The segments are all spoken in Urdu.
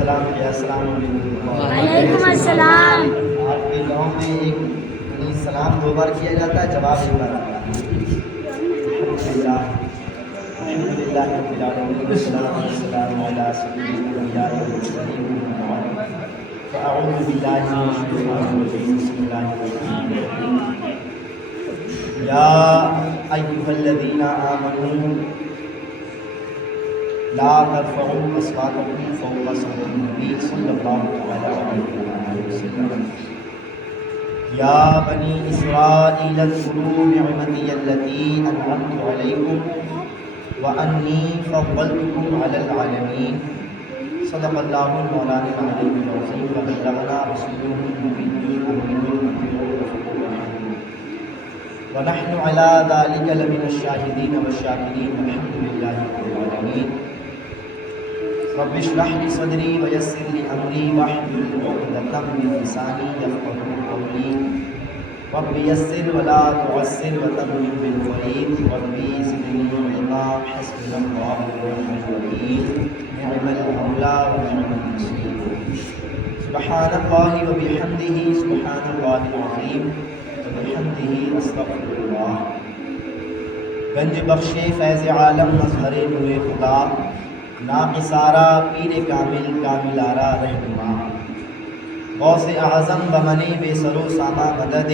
السلام کیا السلام علیکم۔ وعلیکم السلام۔ آپ کے گاؤں میں ایک سلام 2 بار کیا جاتا ہے، جواب 1 بار آتا ہے۔ الحمدللہ رب العالمین والصلاۃ والسلام علی سید الانبیاء والمرسلین فاعوذ باللہ من الشیطان الرجیم بسم اللہ الرحمن الرحیم یا ایھا الذین آمنوا لا ترفعوا اصواتکم فوق صوت النبی صلی اللہ علیہ وسلم یا بنی اسرائیل اذکروا نعمتی التی انعمت علیکم وانی فضلتکم علی العالمین صدق اللہ مولانا العلی العظیم وبلغنا رسوله النبی الامین ونحن على ذلك لمن الشاهدين والشاكرين والحمد لله رب العالمين رب اشرح لي صدري ويسر لي امري واحلل عقدة من لساني يفقهوا قولي رب يسر ولا تعسر وتمم بالخير رب زدني علما حسبنا الله ونعم الوكيل نعم المولى ونعم النصير سبحان الله وبحمده سبحان الله العظيم وبحمده استغفر الله گنج بخش فیض عالم مظہر نور خدا ناقصارہ پیر کامل کاملارہ رہنما غوث اعظم بمنی بے سر و سامہ مدد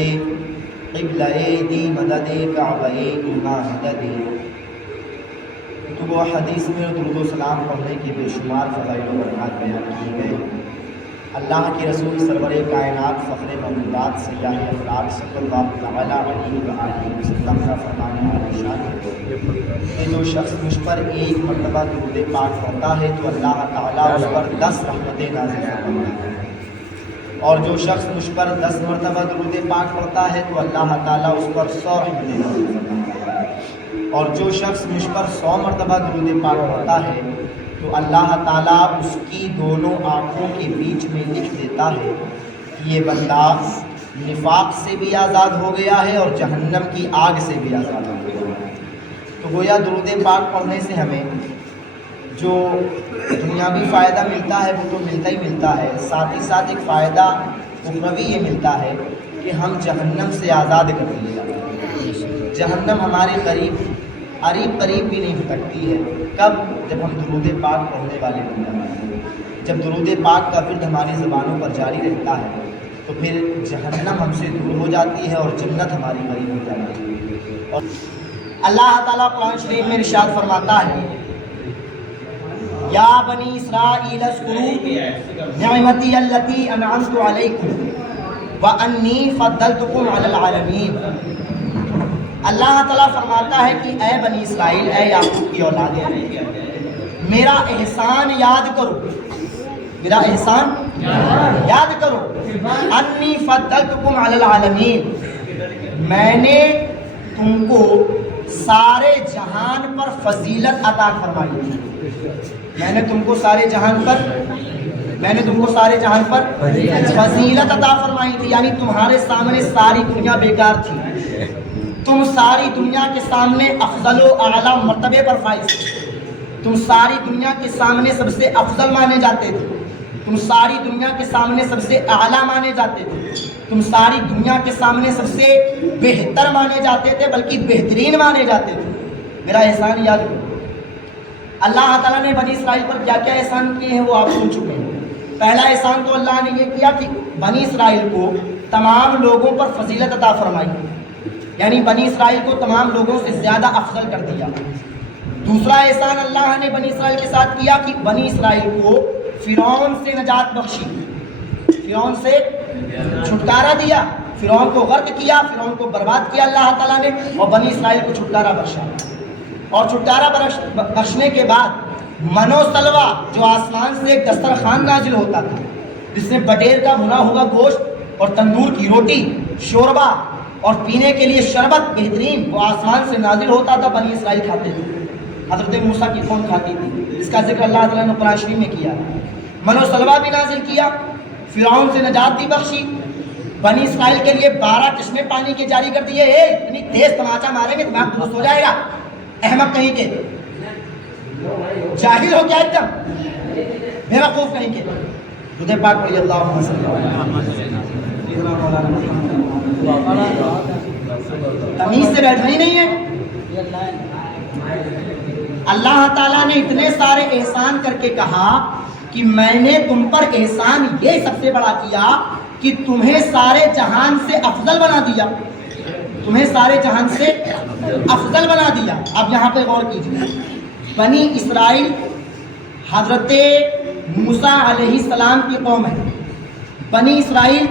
قبلہ دی مدد کعبہ ایمان مدد کتب و حدیث میں درود و سلام پڑھنے کی بے شمار فضائل و برکات بیان کیے گئے۔ اللہ کے رسول سرور کائنات فخر موجودات سیاہ افلاک صلی اللہ تعالیٰ علیہ وآلہ وسلم کا فرمان عالیشان ہے کہ جو شخص مجھ پر 1 مرتبہ درود پاک پڑھتا ہے تو اللہ تعالیٰ اس پر 10 رحمتیں نازل فرماتا ہے، اور جو شخص مجھ پر 10 مرتبہ درود پاک پڑھتا ہے تو اللہ تعالیٰ اس پر 100 رحمتیں نازل فرماتا ہے، اور جو شخص مجھ پر 100 مرتبہ درود پاک پڑھتا ہے تو اللہ تعالیٰ اس کی دونوں آنکھوں کے بیچ میں لکھ دیتا ہے کہ یہ بندہ نفاق سے بھی آزاد ہو گیا ہے اور جہنم کی آگ سے بھی آزاد ہو گیا ہے۔ تو گویا درود پاک پڑھنے سے ہمیں جو دنیاوی فائدہ ملتا ہے وہ تو ملتا ہی ملتا ہے، ساتھ ہی ساتھ ایک فائدہ اخروی یہ ملتا ہے کہ ہم جہنم سے آزاد کر دیے جاتے ہیں۔ جہنم ہمارے قریب بھی نہیں بھٹکتی ہے، کب؟ جب ہم درود پاک پڑھنے والے بن جاتے ہیں۔ جب درود پاک کا ورد ہماری زبانوں پر جاری رہتا ہے تو پھر جہنم ہم سے دور ہو جاتی ہے اور جنت ہماری قریب ہو جاتی ہے۔ اور اللہ تعالیٰ قرآن شریف میں ارشاد فرماتا ہے یا بنی اسرائیل اذکروا نعمتی التی انعمت علیکم وانی فضلتکم علی العالمین۔ اللہ تعالیٰ فرماتا ہے کہ اے بنی اسرائیل، اے یعقوب کی اولادیں، میرا احسان یاد کرو، میرا احسان یاد کرو، انی فضلتکم علی العالمین، میں نے تم کو سارے جہان پر فضیلت عطا فرمائی تھی، میں نے تم کو سارے جہان پر فضیلت عطا فرمائی تھی، یعنی تمہارے سامنے ساری دنیا بیکار تھی، تم ساری دنیا کے سامنے افضل و اعلیٰ مرتبے پر فائز تھے، تم ساری دنیا کے سامنے سب سے افضل مانے جاتے تھے، تم ساری دنیا کے سامنے سب سے اعلیٰ مانے جاتے تھے، تم ساری دنیا کے سامنے سب سے بہتر مانے جاتے تھے، بلکہ بہترین مانے جاتے تھے۔ میرا احسان یاد کرو۔ اللہ تعالیٰ نے بنی اسرائیل پر کیا کیا احسان کیے ہیں وہ آپ سن چکے ہیں۔ پہلا احسان تو اللہ نے یہ کیا کہ بنی اسرائیل کو تمام لوگوں پر فضیلت عطا فرمائی، یعنی بنی اسرائیل کو تمام لوگوں سے زیادہ افضل کر دیا۔ دوسرا احسان اللہ نے بنی اسرائیل کے ساتھ کیا کہ بنی اسرائیل کو فرعون سے نجات بخشی، فرعون سے چھٹکارا دیا، فرعون کو غرق کیا، فرعون کو برباد کیا اللہ تعالیٰ نے، اور بنی اسرائیل کو چھٹکارا بخشا۔ اور چھٹکارا بخشنے کے بعد منو سلوا، جو آسمان سے ایک دسترخوان نازل ہوتا تھا جس میں بٹیر کا بھنا ہوا گوشت اور تندور کی روٹی، شوربہ اور پینے کے لیے شربت بہترین، وہ آسمان سے نازل ہوتا تھا، بنی اسرائیل کھاتے تھے۔ حضرت موسیٰ کی قوم کھاتی تھی، اس کا ذکر اللہ تعالیٰ نے قرآن شریف میں کیا۔ منو سلوا بھی نازل کیا، فرعون سے نجات بھی بخشی، بنی اسرائیل کے لیے 12 چشمے پانی کے جاری کر دیے۔ اتنی تیز تماچا ماریں گے دماغ درست ہو جائے گا، احمق کہیں کے، جاہل ہو کیا ایک دم۔ بیوقوف کہیں کے خدا پاک پڑھی اللہم صلی تمیز سے بیٹھنا ہی نہیں ہے. اللہ تعالیٰ نے اتنے سارے احسان کر کے کہا کہ میں نے تم پر احسان یہ سب سے بڑا کیا کہ تمہیں سارے جہان سے افضل بنا دیا. تمہیں سارے جہان سے افضل بنا دیا. اب یہاں پہ غور کیجیے. بنی اسرائیل حضرت موسیٰ علیہ السلام کی قوم ہے. بنی اسرائیل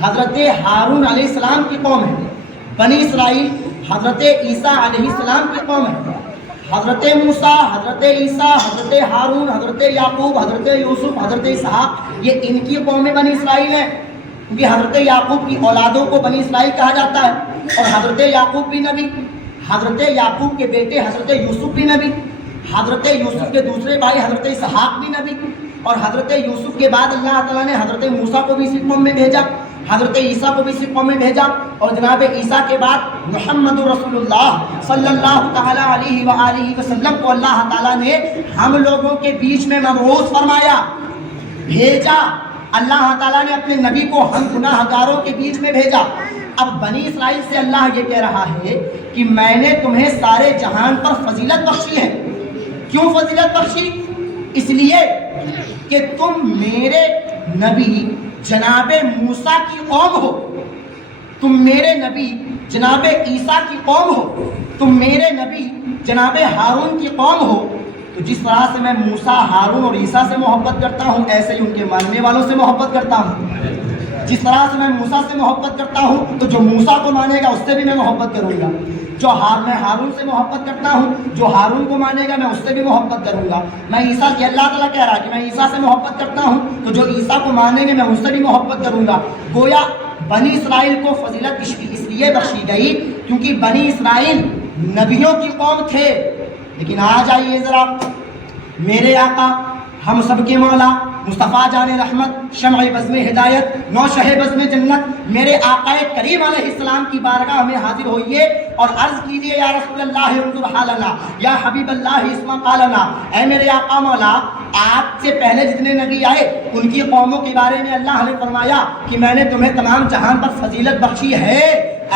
حضرت ہارون علیہ السلام کی قوم ہے. بنی اسرائیل حضرت عیسیٰ علیہ السلام کی قوم ہے. حضرت موسیٰ، حضرت عیسیٰ، حضرت ہارون، حضرت یعقوب، حضرت یوسف، حضرت اسحاق، یہ ان کی قوم بنی اسرائیل ہے. کیونکہ حضرت یعقوب کی اولادوں کو بنی اسرائیل کہا جاتا ہے. اور حضرت یعقوب بھی نبی، حضرت یعقوب کے بیٹے حضرت یوسف بھی نبی، حضرت یوسف کے دوسرے بھائی حضرت اسحاق بھی نبی. اور حضرت یوسف کے بعد اللہ تعالیٰ نے حضرت موسیٰ کو بھی اسی قوم میں بھیجا، حضرت عیسیٰ کو بھی اسی قوم میں بھیجا. اور جناب عیسیٰ کے بعد محمد رسول اللہ صلی اللہ تعالیٰ علیہ وآلہ وسلم کو اللہ تعالیٰ نے ہم لوگوں کے بیچ میں مبعوث فرمایا، بھیجا. اللہ تعالیٰ نے اپنے نبی کو ہم گناہ گاروں کے بیچ میں بھیجا. اب بنی اسرائیل سے اللہ یہ کہہ رہا ہے کہ میں نے تمہیں سارے جہان پر فضیلت بخشی ہے. کیوں فضیلت بخشی؟ اس لیے کہ تم میرے نبی جناب موسیٰ کی قوم ہو، تم میرے نبی جناب عیسیٰ کی قوم ہو، تم میرے نبی جناب ہارون کی قوم ہو. تو جس طرح سے میں موسیٰ، ہارون اور عیسیٰ سے محبت کرتا ہوں، ایسے ہی ان کے ماننے والوں سے محبت کرتا ہوں. جس طرح سے میں موسیٰ سے محبت کرتا ہوں تو جو موسیٰ کو مانے گا اس سے بھی میں محبت کروں گا. جو میں ہارون سے محبت کرتا ہوں، جو ہارون کو مانے گا میں اس سے بھی محبت کروں گا. میں عیسیٰ کی، اللہ تعالیٰ کہہ رہا ہے کہ میں عیسیٰ سے محبت کرتا ہوں تو جو عیسیٰ کو مانیں گے میں اس سے بھی محبت کروں گا. گویا بنی اسرائیل کو فضیلت اس لیے بخشی گئی کیونکہ بنی اسرائیل نبیوں کی قوم تھے. لیکن آج آئیے ذرا، میرے آقا، ہم سب کے مولا، مصطفیٰ جان رحمت، شمع بزم ہدایت، نوشہ بزم جنت، میرے آقا کریم علیہ السلام کی بارگاہ میں حاضر ہوئیے اور عرض کیجئے یا رسول اللہ انظر حالنا، یا حبیب اللہ اسمع قالنا. اے میرے آقا مولا، آپ سے پہلے جتنے نبی آئے ان کی قوموں کے بارے میں اللہ نے فرمایا کہ میں نے تمہیں تمام جہان پر فضیلت بخشی ہے.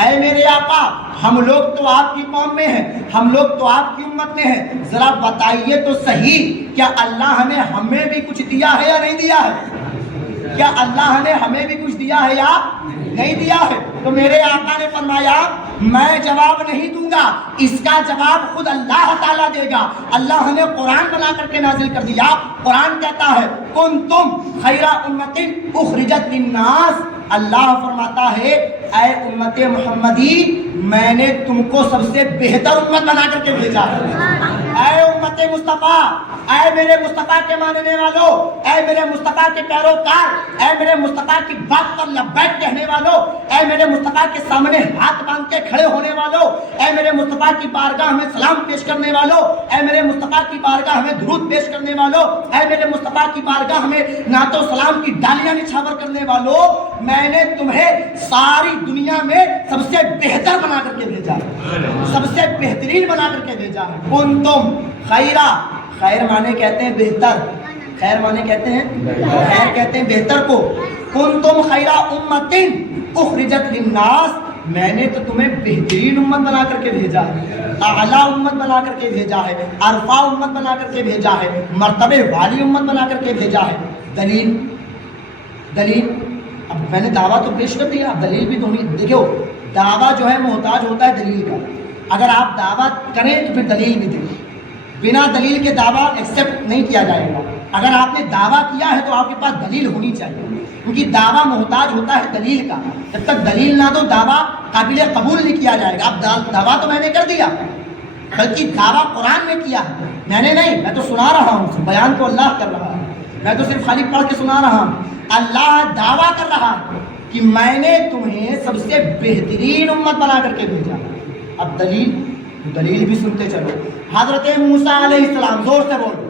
اے میرے آقا، ہم لوگ تو آپ کی قوم میں ہیں، ہم لوگ تو آپ کی امت میں ہیں، ذرا بتائیے تو صحیح، کیا اللہ نے ہمیں بھی کچھ دیا ہے یا نہیں دیا ہے؟ کیا اللہ نے ہمیں بھی کچھ دیا ہے یا نہیں دیا ہے؟ تو میرے آقا نے فرمایا میں جواب نہیں دوں گا، اس کا جواب خود اللہ تعالیٰ دے گا. اللہ نے قرآن بنا کر کے نازل کر دیا. قرآن کہتا ہے کنتم خیر امت اخرجت للناس. اللہ فرماتا ہے اے امت محمدی، میں نے تم کو سب سے بہتر امت بنا کر کے بھیجا ہے. اے امت مصطفیٰ، اے میرے مصطفیٰ کے ماننے والوں، اے میرے مصطفیٰ کے پیروکار، اے میرے مصطفیٰ کی بات پر لبیک کہنے والوں، اے میرے مصطفیٰ کے سامنے ہاتھ باندھ کے کھڑے ہونے والوں، اے میرے مصطفیٰ کی بارگاہ میں سلام پیش کرنے والوں، اے میرے مصطفیٰ کی بارگاہ میں درود پیش کرنے والوں، اے میرے مصطفیٰ کی بارگاہ میں نعت و سلام کی ڈالیاں نچھاور کرنے والوں، میں نے تمہیں ساری دنیا میں سب سے بہتر بنا کر کے بھیجا ہے، سب سے بہترین بنا کر کے بھیجا ہے. کنتم خیرہ، خیر مانے کہتے ہیں بہتر، خیر مانے کہتے ہیں خیر کہتے ہیں بہتر کو. کنتم خیرہ امت اخرجت للناس، میں نے تو تمہیں بہترین امت بنا کر کے بھیجا ہے، اعلیٰ امت بنا کر کے بھیجا ہے، عرفہ امت بنا کر کے بھیجا ہے، مرتبے والی امت بنا کر کے بھیجا ہے. دلیل اب میں نے دعویٰ تو پیش کر دیا، اب دلیل بھی تو نہیں. دیکھو دعویٰ جو ہے محتاج ہوتا ہے دلیل کا. اگر آپ دعویٰ کریں تو پھر دلیل بھی دیں. بنا دلیل کے دعویٰ ایکسیپٹ نہیں کیا جائے گا. اگر آپ نے دعویٰ کیا ہے تو آپ کے پاس دلیل ہونی چاہیے، کیونکہ دعویٰ محتاج ہوتا ہے دلیل کا. جب تک دلیل نہ دو دعویٰ قابل قبول نہیں کیا جائے گا. اب دعویٰ تو میں نے کر دیا، بلکہ دعویٰ قرآن نے کیا ہے، میں نے نہیں. میں تو سنا رہا ہوں، بیان تو اللہ کر رہا ہے، میں تو صرف خالی پڑھ کے سنا رہا ہوں. اللہ دعویٰ کر رہا ہے کہ میں نے تمہیں سب سے بہترین امت بنا کر کے بھیجا. اب دلیل بھی سنتے چلو. حضرت موسیٰ علیہ السلام، زور سے بولو،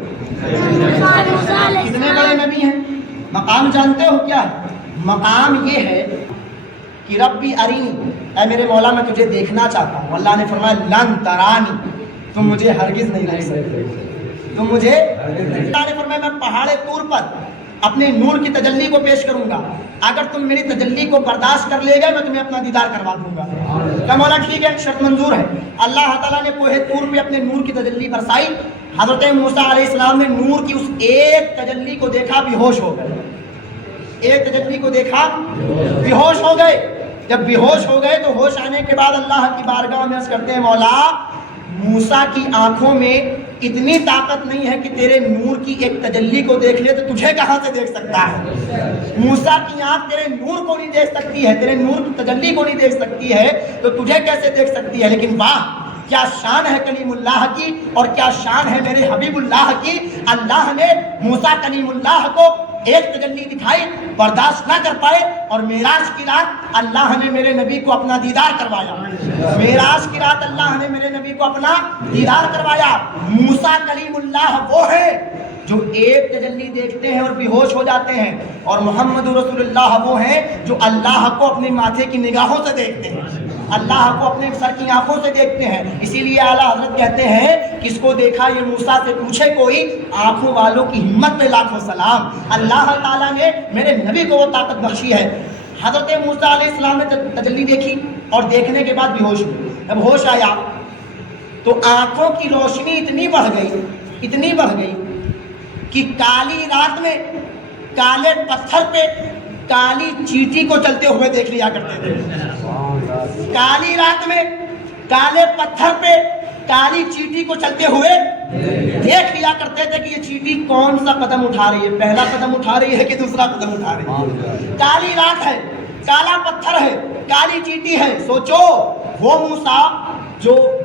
کتنے بڑے نبی ہیں. مقام جانتے ہو کیا ہے؟ مقام یہ ہے کہ ربی ارینی، اے میرے مولا میں تجھے دیکھنا چاہتا ہوں. اللہ نے فرمایا لن ترانی، تم مجھے ہرگز نہیں دیکھ سکتے. تم مجھے اللہ نے فرمایا میں پہاڑ طور پر اپنے نور کی تجلی کو پیش کروں گا، اگر تم میری تجلی کو برداشت کر لے گئے میں تمہیں اپنا دیدار کروا دوں گا۔ کہ مولا ٹھیک ہے، شرط منظور ہے۔ اللہ تعالیٰ نے کوہ طور پہ اپنے نور کی تجلی برسائی۔ حضرت موسیٰ علیہ السلام نے نور کی اس ایک تجلی کو دیکھا، بے ہوش ہو گئے۔ ایک تجلی کو دیکھا، بے ہوش ہو گئے۔ جب بے ہوش ہو گئے تو ہوش آنے کے بعد اللہ کی بارگاہ میں عرض کرتے ہیں مولا موسیٰ کی آنکھوں میں اتنی طاقت نہیں ہے کہ تیرے نور کی ایک تجلی کو دیکھ لے، تو تجھے کہاں سے دیکھ سکتا ہے؟ موسیٰ کی آنکھ تیرے نور کو نہیں دیکھ سکتی ہے، تیرے نور کی تجلی کو نہیں دیکھ سکتی ہے، تو تجھے کیسے دیکھ سکتی ہے؟ لیکن واہ کیا شان ہے کلیم اللہ کی، اور کیا شان ہے میرے حبیب اللہ کی۔ اللہ نے موسیٰ کلیم اللہ کو ایک تجلی دکھائی، برداشت نہ کر پائے، اور معراج کی رات اللہ نے میرے نبی کو اپنا دیدار کروایا۔ معراج کی رات اللہ نے میرے نبی کو اپنا دیدار کروایا۔ موسیٰ کلیم اللہ وہ ہے جو ایک تجلی دیکھتے ہیں اور بے ہوش ہو جاتے ہیں، اور محمد رسول اللہ وہ ہیں جو اللہ کو اپنے ماتھے کی نگاہوں سے دیکھتے ہیں، اللہ کو اپنے سر کی آنکھوں سے دیکھتے ہیں۔ اسی لیے اعلیٰ حضرت کہتے ہیں کس کو دیکھا یہ موسیٰ سے پوچھے کوئی، آنکھوں والوں کی ہمت پہ لاکھوں سلام۔ اللہ تعالیٰ نے میرے نبی کو وہ طاقت بخشی ہے۔ حضرت موسیٰ علیہ السلام نے تجلی دیکھی اور دیکھنے کے بعد بے ہوش ہوئے۔ جب ہوش آیا تو آنکھوں کی روشنی اتنی بڑھ گئی کہ کالی رات میں کالے پتھر پہ کالی چیٹی کو چلتے ہوئے دیکھ لیا کرتے تھے۔ کالی رات میں کالے پتھر پہ کالی چیٹی کو چلتے ہوئے دیکھ لیا کرتے تھے کہ یہ چیٹی کون سا قدم اٹھا رہی ہے، پہلا قدم اٹھا رہی ہے کہ دوسرا قدم اٹھا رہی ہے۔ کالی رات ہے، کالا پتھر ہے، کالی چیٹی ہے۔ سوچو وہ موسیٰ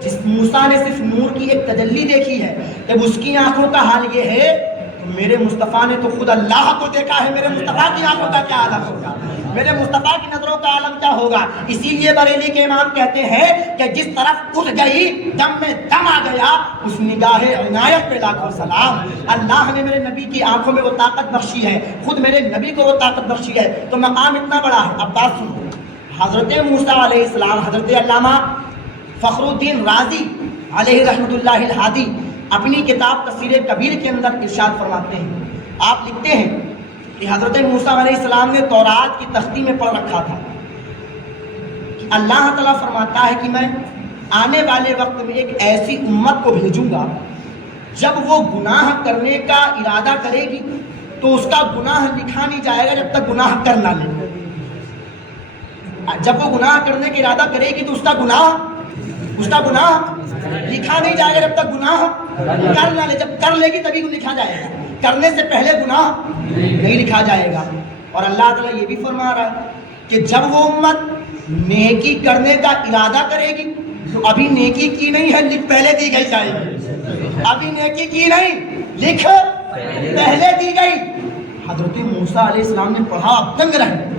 جس موسیٰ نے صرف نور کی ایک تجلی دیکھی ہے، جب اس کی آنکھوں کا حال یہ ہے تو میرے مصطفیٰ نے تو خود اللہ کو دیکھا ہے، میرے مصطفیٰ کی آنکھوں کا کیا عالم ہوگا، میرے مصطفیٰ کی نظروں کا عالم کیا ہوگا۔ اسی لیے بریلی کے امام کہتے ہیں کہ جس طرف اٹھ گئی دم میں دم آ گیا، اس نگاہ عنایت پہ لاکھوں سلام۔ اللہ نے میرے نبی کی آنکھوں میں وہ طاقت بخشی ہے، خود میرے نبی کو وہ طاقت بخشی ہے، تو مقام اتنا بڑا ہے۔ اب بات سنو، حضرت موسیٰ علیہ السلام، حضرت علامہ فخر الدین رازی علیہ رحمۃ اللہ الہادی اپنی کتاب تفسیر کبیر کے اندر ارشاد فرماتے ہیں، آپ لکھتے ہیں کہ حضرت موسیٰ علیہ السلام نے تورات کی تختی میں پڑھ رکھا تھا کہ اللہ تعالیٰ فرماتا ہے کہ میں آنے والے وقت میں ایک ایسی امت کو بھیجوں گا جب وہ گناہ کرنے کا ارادہ کرے گی تو اس کا گناہ لکھا نہیں جائے گا جب تک گناہ کر نہ لے۔ جب وہ گناہ کرنے کا ارادہ کرے گی تو اس کا گناہ لکھا نہیں جائے گا جب تک گناہ کر نہ لے۔ جب کر لے گی تبھی لکھا جائے گا، کرنے سے پہلے گناہ نہیں لکھا جائے گا۔ اور اللہ تعالیٰ یہ بھی فرما رہا ہے کہ جب وہ امت نیکی کرنے کا ارادہ کرے گی تو ابھی نیکی کی نہیں ہے، لکھ پہلے دی گئی جائے گی، ابھی نیکی کی نہیں، لکھ پہلے دی گئی۔ حضرت موسیٰ علیہ السلام نے پڑھا، دنگ رہے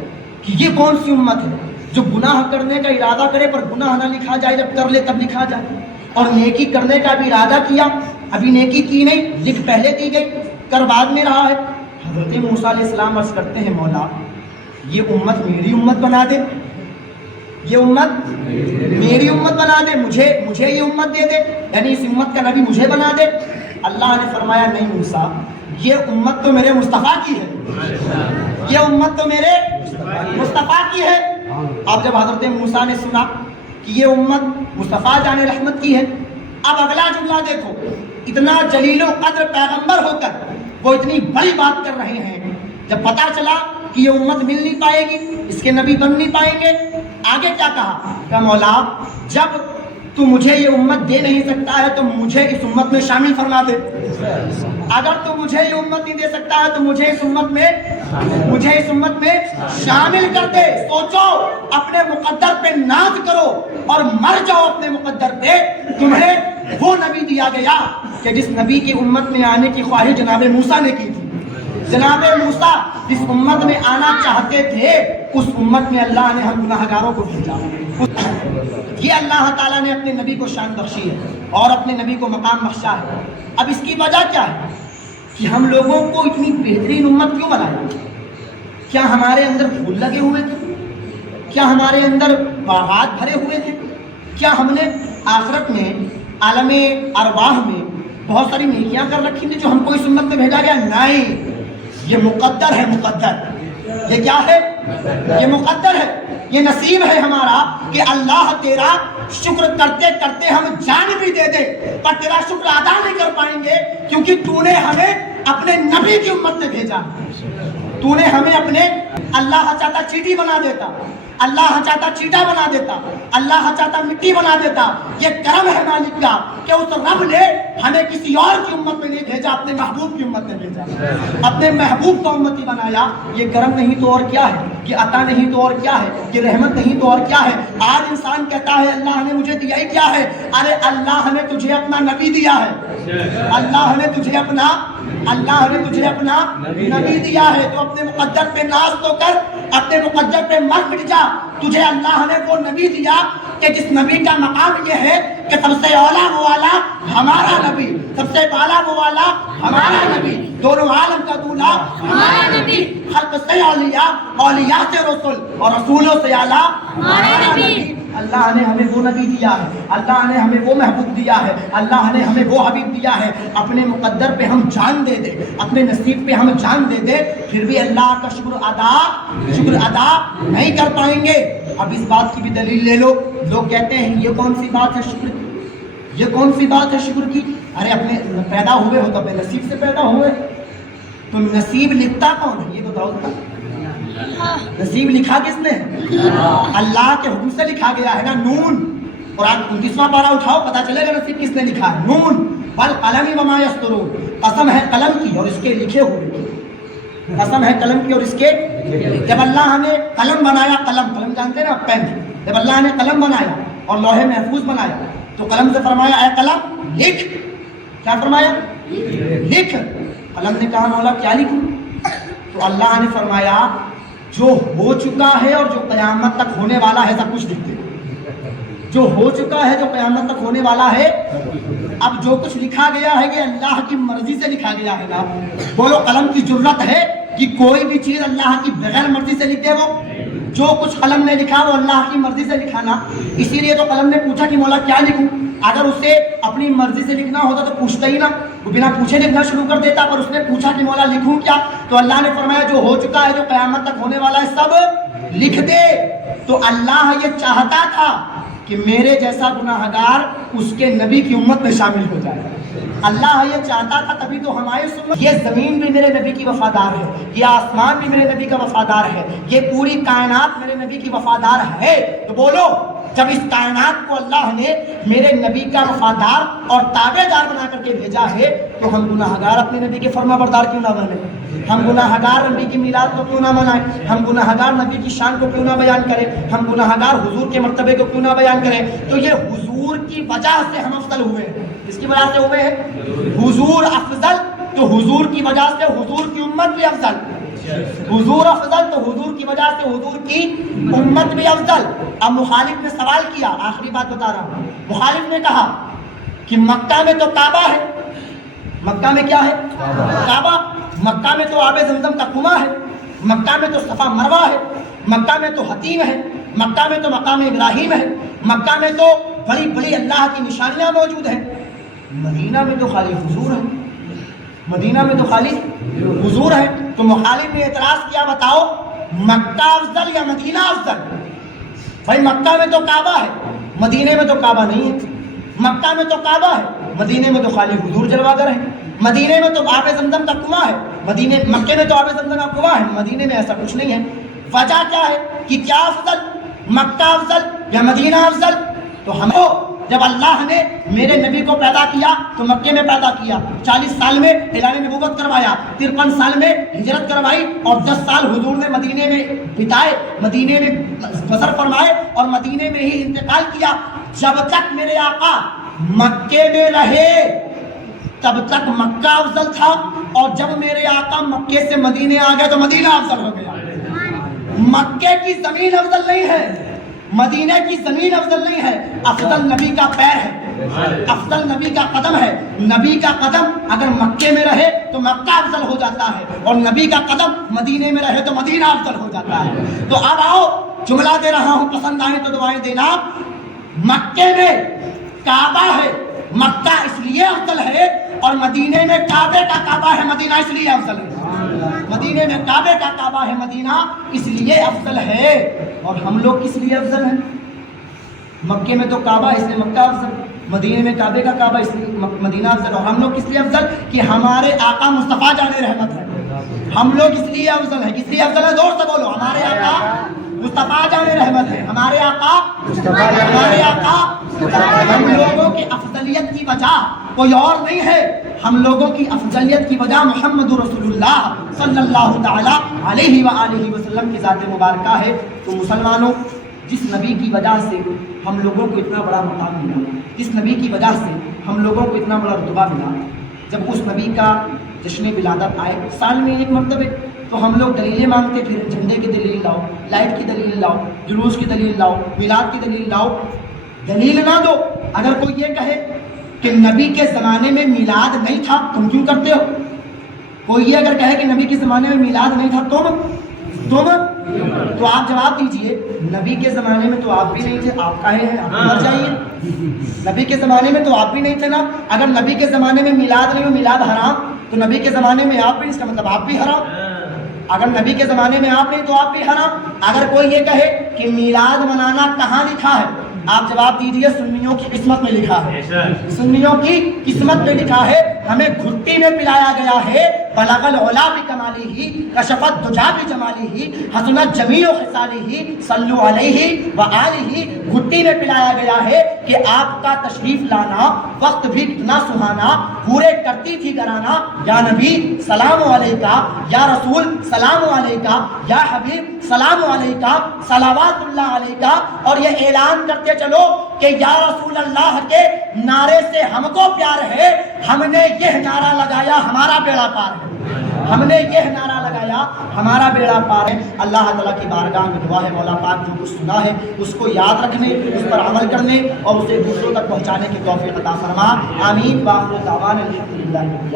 کہ یہ کون سی امت ہے جو گناہ کرنے کا ارادہ کرے پر گناہ نہ لکھا جائے، جب کر لے تب لکھا جائے، اور نیکی کرنے کا بھی ارادہ کیا، ابھی نیکی کی نہیں، لکھ پہلے دی گئی، کر بعد میں رہا ہے۔ حضرت موسیٰ علیہ السلام عرض کرتے ہیں مولا یہ امت میری امت بنا دے، یہ امت میری امت بنا دے، مجھے یہ امت دے دے، یعنی اس امت کا نبی مجھے بنا دے۔ اللہ نے فرمایا نہیں موسیٰ، یہ امت تو میرے مصطفیٰ کی ہے، یہ امت تو میرے مصطفیٰ کی ہے۔ اب جب حضرت موسیٰ نے سنا کہ یہ امت مصطفیٰ جان رحمت کی ہے، اب اگلا جملہ دیکھو، اتنا جلیل و قدر پیغمبر ہو کر وہ اتنی بڑی بات کر رہے ہیں، جب پتہ چلا کہ یہ امت مل نہیں پائے گی، اس کے نبی بن نہیں پائیں گے، آگے کیا کہا کہ مولا جب تو مجھے یہ امت دے نہیں سکتا ہے تو مجھے اس امت میں شامل فرما دے، اگر تو مجھے یہ امت نہیں دے سکتا ہے تو مجھے اس امت میں شامل کر دے۔ سوچو اپنے مقدر پہ ناز کرو اور مر جاؤ اپنے مقدر پہ۔ تمہیں وہ نبی دیا گیا کہ جس نبی کی امت میں آنے کی خواہش جناب موسیٰ نے کی تھی، جناب موسیٰ جس امت میں آنا چاہتے تھے اس امت میں اللہ نے ہم گناہگاروں کو بھیجا۔ یہ اللہ تعالیٰ نے اپنے نبی کو شان بخشی ہے اور اپنے نبی کو مقام بخشا ہے۔ اب اس کی وجہ کیا ہے کہ ہم لوگوں کو اتنی بہترین امت کیوں بنایا؟ کیا ہمارے اندر پھول لگے ہوئے تھے؟ کیا ہمارے اندر باغات بھرے ہوئے تھے؟ کیا ہم نے آخرت میں عالم ارواح میں بہت ساری نیکیاں کر رکھی تھی جو ہم کو اس امت میں بھیجا گیا؟ نہیں، یہ مقدر ہے، مقدر۔ یہ کیا ہے؟ یہ مقدر ہے، یہ نصیب ہے ہمارا کہ اللہ تیرا شکر کرتے کرتے ہم جان بھی دے دے پر تیرا شکر ادا نہیں کر پائیں گے، کیونکہ تو نے ہمیں اپنے نبی کی امت میں بھیجا۔ تو نے ہمیں اپنے، اللہ چاہتا چیٹی بنا دیتا، اللہ چاہتا چیٹا بنا دیتا، اللہ چاہتا مٹی بنا دیتا۔ یہ کرم ہے مالک کا کہ اس رب نے ہمیں کسی اور کی امت میں نہیں بھیجا، اپنے محبوب کی امت میں بھیجا، اپنے محبوب کا امتی بنایا۔ یہ کرم نہیں تو اور کیا ہے؟ یہ عطا نہیں تو اور کیا ہے؟ یہ رحمت نہیں تو اور کیا ہے؟ آج انسان کہتا ہے اللہ نے مجھے دیا ہی کیا ہے؟ ارے اللہ نے تجھے اپنا نبی دیا ہے، اللہ نے تجھے اپنا نبی دیا ہے۔ تو اپنے مقدر پہ ناز تو کر، اپنے مقدر پہ مر مٹ جا۔ تجھے اللہ نے وہ نبی دیا کہ جس نبی کا مقام یہ ہے کہ سب سے اولا وہ والا ہمارا نبی، سب سے بالا وہ والا ہمارا نبی، دونوں عالم کا دولا ہمارا نبی، خلق سے اولیاء، اولیاء سے رسول اور رسولوں سے اعلیٰ ہمارا نبی۔ اللہ نے ہمیں وہ نبی دیا ہے، اللہ نے ہمیں وہ محبوب دیا ہے، اللہ نے ہمیں وہ حبیب دیا ہے۔ اپنے مقدر پہ ہم جان دے دیں، اپنے نصیب پہ ہم جان دے دیں، پھر بھی اللہ کا شکر ادا نہیں کر پائیں گے۔ اب اس بات کی بھی دلیل لے لو۔ لوگ کہتے ہیں یہ کون سی بات ہے شکر کی، یہ کون سی بات ہے شکر کی؟ ارے اپنے پیدا ہوئے ہو تو اپنے نصیب سے پیدا ہوئے، تو نصیب لکھتا کون ہے یہ بتاؤ؟ نصیب لکھا کس نے؟ اللہ کے حکم سے لکھا گیا ہے نا، نون۔ قرآن 29واں پارہ اٹھاؤ، پتہ چلے گا نصیب کس نے لکھا ہے، نون والقلم وما یسطرون۔ قسم ہے قلم کی اور اس کے لکھے ہوئے کی، قسم ہے قلم کی اور اس کے۔ جب اللہ نے قلم بنایا، قلم جانتے ہیں نا پین، جب اللہ نے قلم بنایا اور لوح محفوظ بنایا تو قلم سے فرمایا اے قلم لکھ، کیا فرمایا؟ لکھ۔ قلم نے کہا مولا کیا لکھوں؟ تو اللہ نے فرمایا جو ہو چکا ہے اور جو قیامت تک ہونے والا ہے سب کچھ لکھ دے، جو ہو چکا ہے جو قیامت تک ہونے والا ہے۔ اب جو کچھ لکھا گیا ہے یہ اللہ کی مرضی سے لکھا گیا ہے نا۔ بولو قلم کی جرت ہے کہ کوئی بھی چیز اللہ کی بغیر مرضی سے لکھ دے؟ وہ جو کچھ قلم نے لکھا وہ اللہ کی مرضی سے لکھا نا۔ اسی لیے تو قلم نے پوچھا کہ مولا کیا لکھوں؟ اگر اسے اپنی مرضی سے لکھنا ہوتا تو پوچھتا ہی نا، وہ بنا پوچھے لکھنا شروع کر دیتا، پر اس نے پوچھا کہ مولا لکھوں کیا؟ تو اللہ نے فرمایا جو ہو چکا ہے جو قیامت تک ہونے والا ہے سب لکھ دے۔ تو اللہ یہ چاہتا تھا کہ میرے جیسا گناہگار اس کے نبی کی امت میں شامل ہو جائے۔ اللہ یہ چاہتا تھا، تبھی تو ہماری سنت، یہ زمین بھی میرے نبی کی وفادار ہے، یہ آسمان بھی میرے نبی کا وفادار ہے، یہ پوری کائنات میرے نبی کی وفادار ہے۔ تو بولو جب اس کائنات کو اللہ نے میرے نبی کا وفادار اور تابع دار بنا کر کے بھیجا ہے تو ہم گناہگار اپنے نبی کے فرما بردار کیوں نہ بنیں؟ ہم گناہگار نبی کی میلاد کو کیوں نہ منائیں؟ ہم گناہگار نبی کی شان کو کیوں نہ بیان کریں؟ ہم گناہگار حضور کے مرتبے کو کیوں نہ بیان کریں؟ تو یہ حضور کی وجہ سے ہم افضل ہوئے ہیں۔ اس کی وجہ سے ہوئے ہیں حضور افضل، تو حضور کی وجہ سے حضور کی امت بھی افضل، حضور افضل تو حضور کی وجہ سے حضور کی امت بھی افضل۔ اب مخالف نے سوال کیا، آخری بات بتا رہا ہوں، مخالف نے کہا کہ مکہ میں تو کعبہ ہے، مکہ میں کیا ہے؟ کعبہ۔ مکہ میں تو آب زمزم کا کنواں ہے، مکہ میں تو صفا مروہ ہے، مکہ میں تو حتیم ہے، مکہ میں تو مقام ابراہیم ہے، مکہ میں تو بڑی بڑی اللہ کی نشانیاں موجود ہیں، مدینہ میں تو خالی حضور ہے، مدینہ میں تو خالی حضور ہے۔ تو مخالف نے اعتراض کیا بتاؤ مکہ افضل یا مدینہ افضل؟ بھائی مکہ میں تو کعبہ ہے، مدینے میں تو کعبہ نہیں ہے، مکہ میں تو کعبہ ہے، مدینے میں تو خالی حضور جلوہ گر ہے، مدینے میں تو آب زمزم کا کنواں ہے، مکے میں تو آب زمزم کا کنواں ہے، مدینے میں ایسا کچھ نہیں ہے۔ وجہ کیا ہے کہ کیا افضل، مکہ افضل یا مدینہ افضل؟ تو ہم جب اللہ نے میرے نبی کو پیدا کیا تو مکے میں پیدا کیا، 40 سال میں اعلان نبوت کروایا، 53 سال میں ہجرت کروائی اور 10 سال حضور نے مدینے میں بتائے، مدینے میں بسر فرمائے اور مدینے میں ہی انتقال کیا۔ جب تک میرے آقا مکے میں رہے تب تک مکہ افضل تھا، اور جب میرے آقا مکے سے مدینے آ گئے تو مدینہ افضل ہو گیا۔ مکے کی زمین افضل نہیں ہے، مدینہ کی زمین افضل نہیں ہے، افضل نبی کا پیر ہے، افضل نبی کا قدم ہے۔ نبی کا قدم اگر مکے میں رہے تو مکہ افضل ہو جاتا ہے، اور نبی کا قدم مدینے میں رہے تو مدینہ افضل ہو جاتا ہے۔ تو اب آؤ جملہ دے رہا ہوں، پسند آئے تو دعائیں دینا۔ مکے میں کعبہ ہے، مکہ اس لیے افضل ہے اور مدینے میں کعبے کا کعبہ ہے مدینہ اس لیے افضل ہے، مدینے میں کعبے کا کعبہ ہے مدینہ اس لیے افضل ہے۔ اور ہم لوگ کس لیے افضل ہیں؟ مکے میں تو کعبہ اس لیے مکہ افضل، مدینے میں کعبے کا کعبہ اس لیے مدینہ افضل۔ اور ہم لوگ کس لیے افضل کہ ہمارے آقا مصطفیٰ جان رحمت ہے، ہم لوگ اس لیے افضل ہیں۔ کس لیے افضل ہے؟ زور سے بولو، ہمارے آقا مصطفیٰ جان رحمت ہے، ہمارے آقا ہمارے آقا۔ ہم لوگوں کی افضلیت کی وجہ کوئی اور نہیں ہے، ہم لوگوں کی افضلیت کی وجہ محمد رسول اللہ صلی اللہ تعالی علیہ وآلہ وسلم کی ذات مبارکہ ہے۔ تو مسلمانوں، جس نبی کی وجہ سے ہم لوگوں کو اتنا بڑا مقام ملا، جس نبی کی وجہ سے ہم لوگوں کو اتنا بڑا رتبہ ملا، جب اس نبی کا جشن ولادت آئے سال میں ایک مرتبہ، تو ہم لوگ دلیلیں مانگتے پھر، جھنڈے کی دلیل لاؤ، لائٹ کی دلیل لاؤ، جلوس کی دلیل لاؤ، میلاد کی دلیل لاؤ۔ دلیل نہ دو، اگر کوئی یہ کہے کہ نبی کے زمانے میں میلاد نہیں تھا تم کیوں کرتے ہو؟ کوئی یہ اگر کہے کہ نبی کے زمانے میں میلاد نہیں تھا تم تو آپ جواب دیجئے، نبی کے زمانے میں تو آپ بھی نہیں تھے، آپ کہے ہیں آپ مر جائیے۔ نبی کے زمانے میں تو آپ بھی نہیں تھے نا، اگر نبی کے زمانے میں میلاد نہیں ہو، میلاد حرام، تو نبی کے زمانے میں آپ بھی، اس کا مطلب آپ بھی حرام۔ اگر نبی کے زمانے میں آپ نہیں تو آپ بھی حرام۔ اگر کوئی یہ کہے کہ میلاد منانا کہاں لکھا ہے، آپ جواب دیجئے سنیوں کی قسمت میں لکھا ہے، سنیوں کی قسمت میں لکھا ہے، ہمیں گھٹی میں پلایا گیا ہے۔ بلغ العلا بکمالہ کشف الدجا بجمالہ حسنت جمیع خصالہ صلوا علیہ وآلہ۔ گھٹی میں پلایا گیا ہے کہ آپ کا تشریف لانا وقت بھی کتنا سہانا، پورے کرتی تھی گرانا، یا نبی سلام علیکہ، یا رسول سلام علیکہ، یا حبیب سلام علیکہ، صلوات اللہ علیکہ۔ اور یہ اعلان کرتے چلو کہ یا رسول اللہ کے نعرے سے ہم کو پیار ہے، ہم نے یہ نعرہ لگایا ہمارا بیڑا پار ہے، ہم نے یہ نعرہ لگایا ہمارا بیڑا پار ہے۔ اللہ تعالیٰ کی بارگاہ میں دعا ہے مولا پاک جو کچھ سنا ہے اس کو یاد رکھنے، اس پر عمل کرنے اور اسے دوسروں تک پہنچانے کی توفیق عطا فرما۔ آمین۔ وآخر دعوانا الحمدللہ رب العالمین۔